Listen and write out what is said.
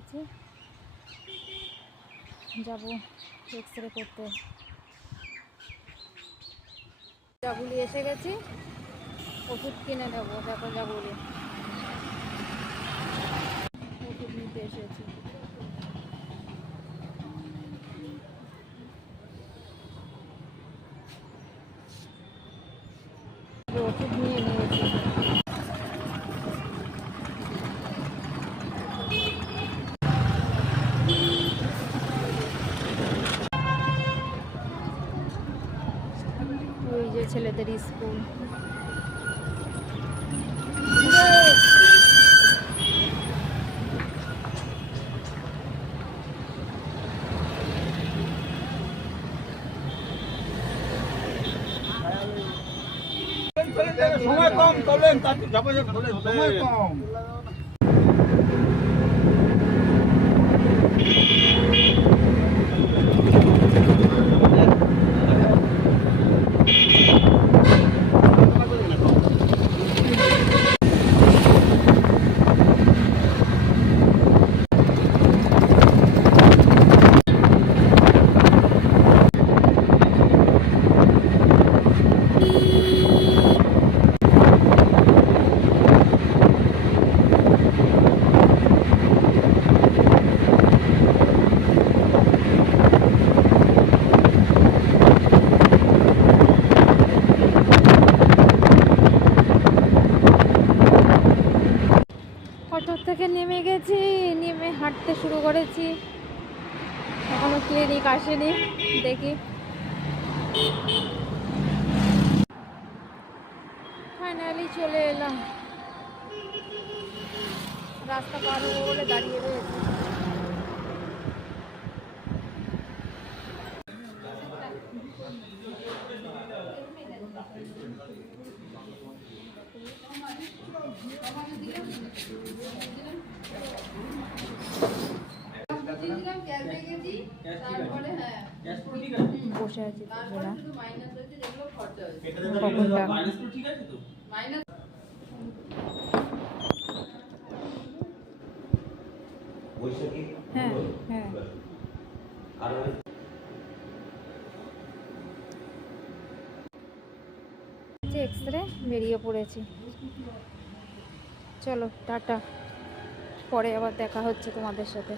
গেছি, যাব X ray করতে। জাগুলি এসে গেছি, ওষুধ কিনে নেবো। দেখো জাগুলি ওষুধ নিতে এসেছি। ওষুধ নিয়ে নিয়েছি। ওই যে ছেলেদের স্কুল। সময় কম, চলেন সময় কম। অটো থেকে নেমে গেছি, নেমে হাঁটতে শুরু করেছি। এখনো ক্লিনিক আসেনি, দেখি। ফাইনালি চলে এলাম। রাস্তা পার হবো বলে দাঁড়িয়ে রয়েছে। বসে আছি হ্যাঁ হ্যাঁ। এক্স রে বেরিয়ে পড়েছি। চলো টাটা, পরে আবার দেখা হচ্ছে তোমাদের সাথে।